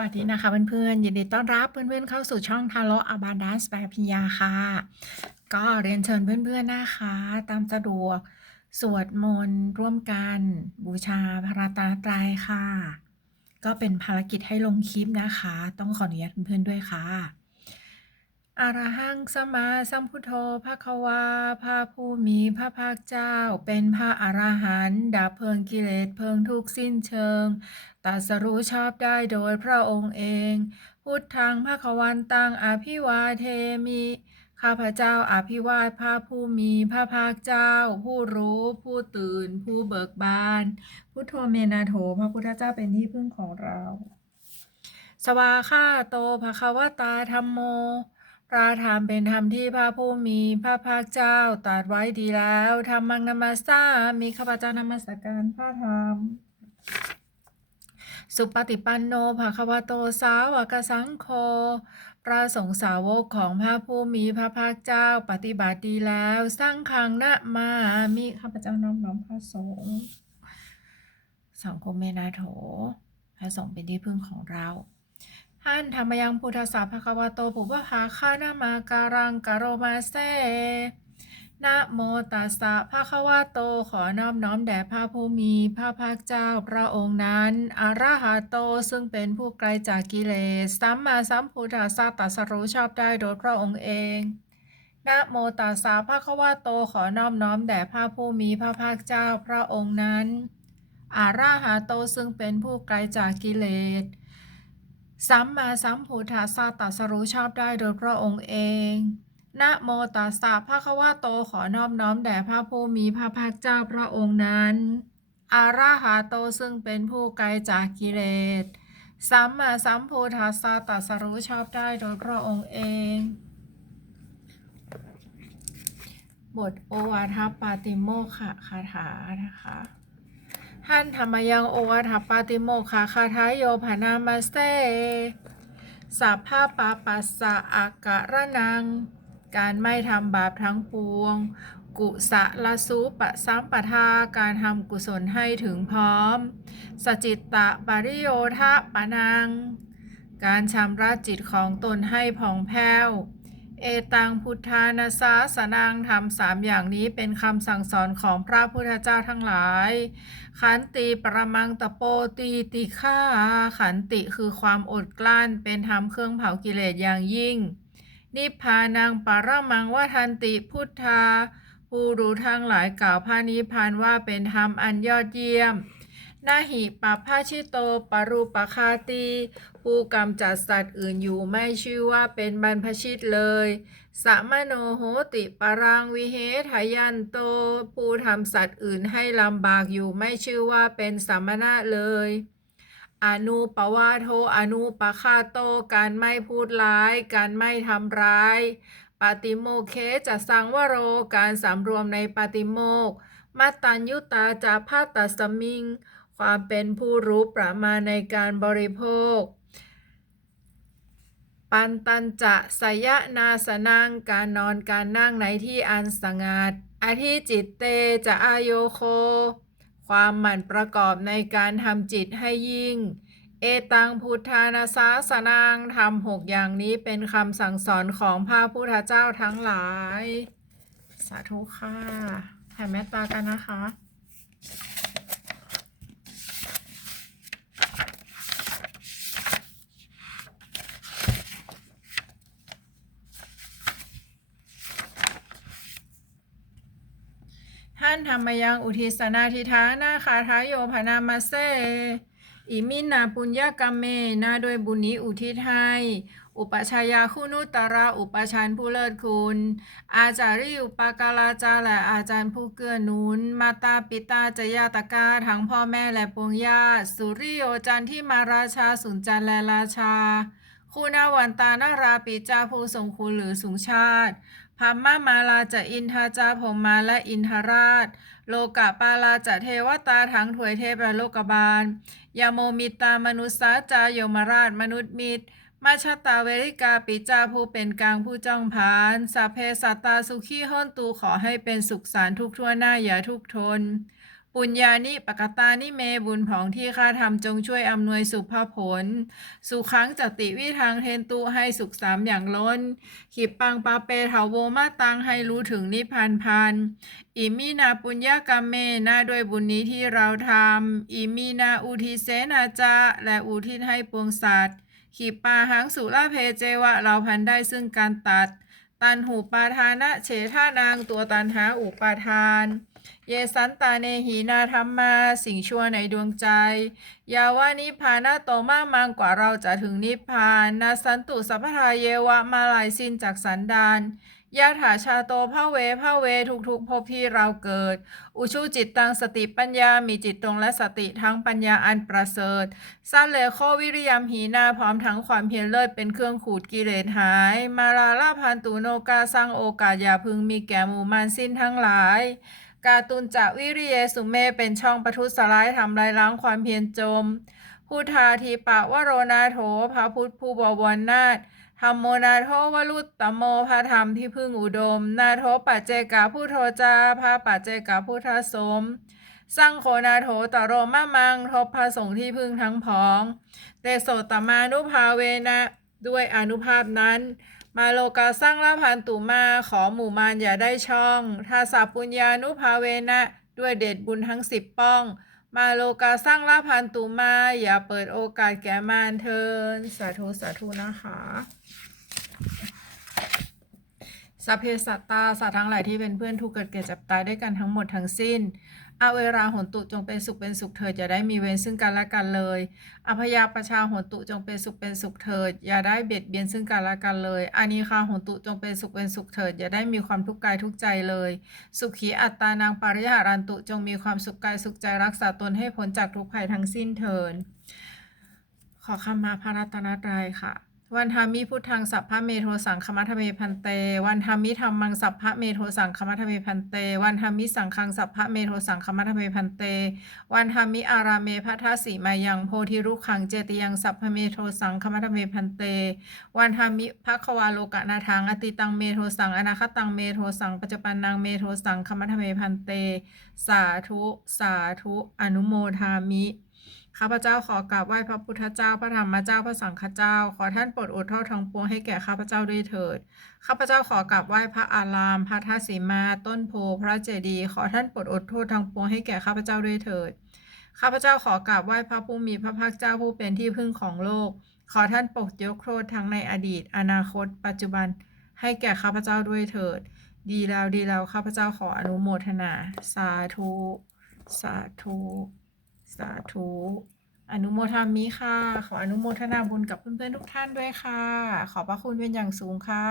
วัสดีนะคะเพื่อนๆยินดีต้อนรับเพื่อนๆเข้าสู่ช่องทาโร่อาบาดัสแปลพิญญาค่ะ ก็เรียนเชิญเพื่อนๆนะคะ ตามสะดวกสวดมนต์ร่วมกันบูชาพระตนตรัยค่ะ ก็เป็นภารกิจให้ลงคลิปนะคะ ต้องขออนุญาตเพื่อนๆด้วยค่ะอะรหังสมาสัมพุทโธภะคะวาพระผู้มีพระภาคเจ้า เป็นพระอรหันต์ดับเพลิงกิเลสเพลิงทุกข์สิ้นเชิง ตัสรู้ชอบได้โดยพระองค์เอง พุทธังภะควันตังอภิวาเทมิ ข้าพเจ้าอภิวาทพระผู้มีพระภาคเจ้า ผู้รู้ผู้ตื่น ผู้เบิกบาน พุทโธเมนาโถพระพุทธเจ้าเป็นที่พึ่งของเรา สวาข้าโตภควตาธรรมโมพระธรรมเป็นธรรมที่พระผู้มีพระภาคเจ้าตรัสไว้ดีแล้วธรรมังนามาสามีข้าพเจ้านมัสการพระธรรม สุปฏิปันโนภะคะวะโตสาวกสังโฆพระสงฆ์สาวกของพระผู้มีพระภาคเจ้าปฏิบัติดีแล้วสร้างขังนะมามิข้าพเจ้าน้อมน้อมพระสงฆ์สังคมเมนาโถพระสงฆ์เป็นที่พึ่งของเราท่านธรรมยังพุทธสาภะคะวะโตปุพพาคานามาการังกโรมาเซ นะโมตัสสะภะคะวะโตขอนอบน้อมแด่พระผู้มีพระภาคเจ้าพระองค์นั้นอะระหะโตซึ่งเป็นผู้ไกลจากกิเลสสัมมาสัมพุทธัสสะตัสรู้ชอบได้โดยพระองค์เองนะโมตัสสะภะคะวะโตขอนอบน้อมแด่พระผู้มีพระภาคเจ้าพระองค์นั้นอาราหะโตซึ่งเป็นผู้ไกลจากกิเลสสัมมาสัมพุทธัสสะตัสรู้ชอบได้โดยพระองค์เอง นะโมตัสสะภะคะวะโตขอนอบน้อมแด่พระผู้มีพระภาคเจ้าพระองค์นั้น อาราหะโตซึ่งเป็นผู้ไกลจากกิเลสสัมมาสัมพุทธัสสะตัสรู้ชอบได้โดยพระองค์เอง บทโอวาทปาติโมกขคาถานะคะท่านธรรมยังโอวาทปาติโมกขคาถายโยภานามาเซสัพพะปาปัสสะอากะระนัง การไม่ทำบาปทั้งปวง กุสะละสุปะสัมปทาการทำกุศลให้ถึงพร้อม สจิตตะปริโยทะปะนัง การชำระจิตของตนให้ผ่องแผ้วเอตังพุทธานาสาสนังทำสามอย่างนี้เป็นคำสั่งสอนของพระพุทธเจ้าทั้งหลาย ขันติปรมังตะโปตีติฆาขันติคือความอดกลั้นเป็นธรรมเครื่องเผากิเลสอย่างยิ่ง นิพพานังปรมังวทันติพุทธาผู้รู้ทั้งหลายกล่าวพระนิพพานว่าเป็นธรรมอันยอดเยี่ยมนาหิปัพาชิโตปรูปคาตีผู้กำจัดสัตว์อื่นอยู่ไม่ชื่อว่าเป็นบรรพชิตเลย สัมโนโหติปรังวิเหทยันโต ผู้ทำสัตว์อื่นให้ลำบากอยู่ไม่ชื่อว่าเป็นสมณะเลย อนุปวาโทอนุปคาโต การไม่พูดร้าย การไม่ทำร้าย ปาติโมเคจะสังวโร การสำรวมในปาติโมกมัตตัญยุตาจะพาตัสมิง ความเป็นผู้รู้ประมาณในการบริโภค ปันตันจะสยนาสนัง การนอนการนั่งในที่อันสงัดอธิจิตเตจะอายโยโค ความหมั่นประกอบในการทำจิตให้ยิ่ง เอตังพุทธานาสาสนางทำหกอย่างนี้เป็นคำสั่งสอนของพระพุทธเจ้าทั้งหลาย สาธุค่ะแผ่เมตตากันนะคะ นธรรมยังอุทิศนาทิฐานาคาทายโยพนามาเซอิมินาปุญญกรรมเมนาโดยบุญนี้อุทิศให้อุปชายาคุณุตระอุปชันผู้เลิศคุณ อาจาริอุปการาจารย์และอาจารย์ผู้เกื้อหนุน มาตาปิตาจยาตกาทั้งพ่อแม่และปวงญาติสุริโยจันที่มาราชาสุนจันและราชา คุณาวันตานาราปิจาผู้ทรงคุหรือสูงชาติพามมามาลาจะอินทาจาผมมาและอินทราช โลกะปาลาจะเทวตาทั้งถวยเทพและโลกบาล ยาโมมิตามนุษสาจาโยมราชมนุษย์มิตร มาชาตาเวริกาปิจาผู้เป็นกลางผู้จ้องผานสัพเพสัตตาสุขีห้อนตูขอให้เป็นสุขสารทุกทั่วหน้าอย่าทุกทน ปุญญานิปกตานิเมบุญของที่ข้าทำจงช่วยอำนวยสุภาผล สุขังจติวิทางเทนตุให้สุขสามอย่างล้น ขีปปังปาเปเถาโวมาตังให้รู้ถึงนิพพานพันอิมินาปุญญากรรมเมนาด้วยบุญนี้ที่เราทำอิมินาอุทิเสนาจาและอุทิศให้ปวงสัตว์ขีปาหังสุราเพเจวะเราพันได้ซึ่งการตัด ตันหูปาทานะเฉท่านางตัวตันหาอุปาทาน เยสันตาเนหีนาธรรมมาสิ่งชั่วในดวงใจ ยาวานิพานาโตมากมังกว่าเราจะถึงนิพพานนาสันตุสัพพทาเยวะมาลายสิ้นจากสันดานยาถาชาโตพระเวพระเวทุกทุกๆภพที่เราเกิด อุชูจิตตังสติปัญญา มีจิตตรงและสติทั้งปัญญาอันประเสริฐสั้นเลโควิริยมหีนาพร้อมทั้งความเพียรเลิศเป็นเครื่องขูดกิเลสหาย มาลาลาพันตุโนกาสร้างโอกาสอย่าพึงมีแก่หมู่มานสิ้นทั้งหลาย การตุนจะวิริเยสุเมเป็นช่องประทุษร้ายทำลายล้างความเพียรจมพุทธาทีปะวโรนาโถพระพุทธผู้บวรนาถธรรมโมนาโทวรุตตโมพระธรรมที่พึ่งอุดม นาโทปัจเจกาพุทโธจาพระปัจเจกาพุทสมสร้างโคนาโถตโรมะมังทบพระสงฆ์ที่พึ่งทั้งผองเตโสตมานุภาเวนะด้วยอนุภาพนั้น มาโลกาสร้างละพันตุมาขอหมู่มารอย่าได้ช่องทาสาปุญญานุภาเวนะ ด้วยเดชบุญทั้งสิบป้อง มาโลกาสร้างละพันตุมาอย่าเปิดโอกาสแก่มารเทินสาธุสาธุนะคะ สัพเพสัตตาสัตว์ทั้งหลายที่เป็นเพื่อนทุกเกิดแก่เจ็บตายด้วยกันทั้งหมดทั้งสิ้นอาเวราหนตุจงเป็นสุขเป็นสุขเถิดอย่าได้มีเวรซึ่งกันและกันเลยอภยาประชาหนตุจงเป็นสุขเป็นสุขเถิดอย่าได้เบียดเบียนซึ่งกันและกันเลยอานิคาหนตุจงเป็นสุขเป็นสุขเถิดอย่าได้มีความทุกข์กายทุกใจเลย สุขีอัตตานางปริหารันตุจงมีความสุขกายสุขใจรักษาตนให้พ้นจากทุกภัยทั้งสิ้นเถิดขอคำมาพระรัตนตรัยค่ะ วันธามิพุทธังสัพพะเมโทสังคมัทเมพันเต วันธามิธรรมังสัพพะเมโทสังคมัทเมพันเต วันธามิสังฆังสัพพะเมโทสังคมัทเมพันเต วันธามิอาราเมพัทธสีมายังโพธิรุขังเจติยังสัพพะเมโทสังคมัทเมพันเต วันธามิภควาโลกะนาทังอติตังเมโทสังอนาคตังเมโทสังปัจจปันนังเมโทสังคมัทเมพันเต สาธุสาธุอนุโมทามิ ข้าพเจ้าขอกราบไหว้พระพุทธเจ้า พระธรรมเจ้า พระสังฆเจ้า ขอท่านโปรดอดโทษทั้งปวงให้แก่ข้าพเจ้าด้วยเถิด ข้าพเจ้าขอกราบไหว้พระอาราม พระธาตุสีมา ต้นโพ พระเจดีย์ ขอท่านโปรดอดโทษทั้งปวงให้แก่ข้าพเจ้าด้วยเถิด ข้าพเจ้าขอกราบไหว้พระผู้มีพระภาคเจ้าผู้เป็นที่พึ่งของโลก ขอท่านโปรดยกโทษทั้งในอดีต อนาคต ปัจจุบัน ให้แก่ข้าพเจ้าด้วยเถิด ดีแล้วดีแล้วข้าพเจ้าขออนุโมทนา สาธุ สาธุ สาธุ อนุโมทามิค่ะ ขออนุโมทนาบุญกับเพื่อนๆทุกท่านด้วยค่ะ ขอบพระคุณเป็นอย่างสูงค่ะ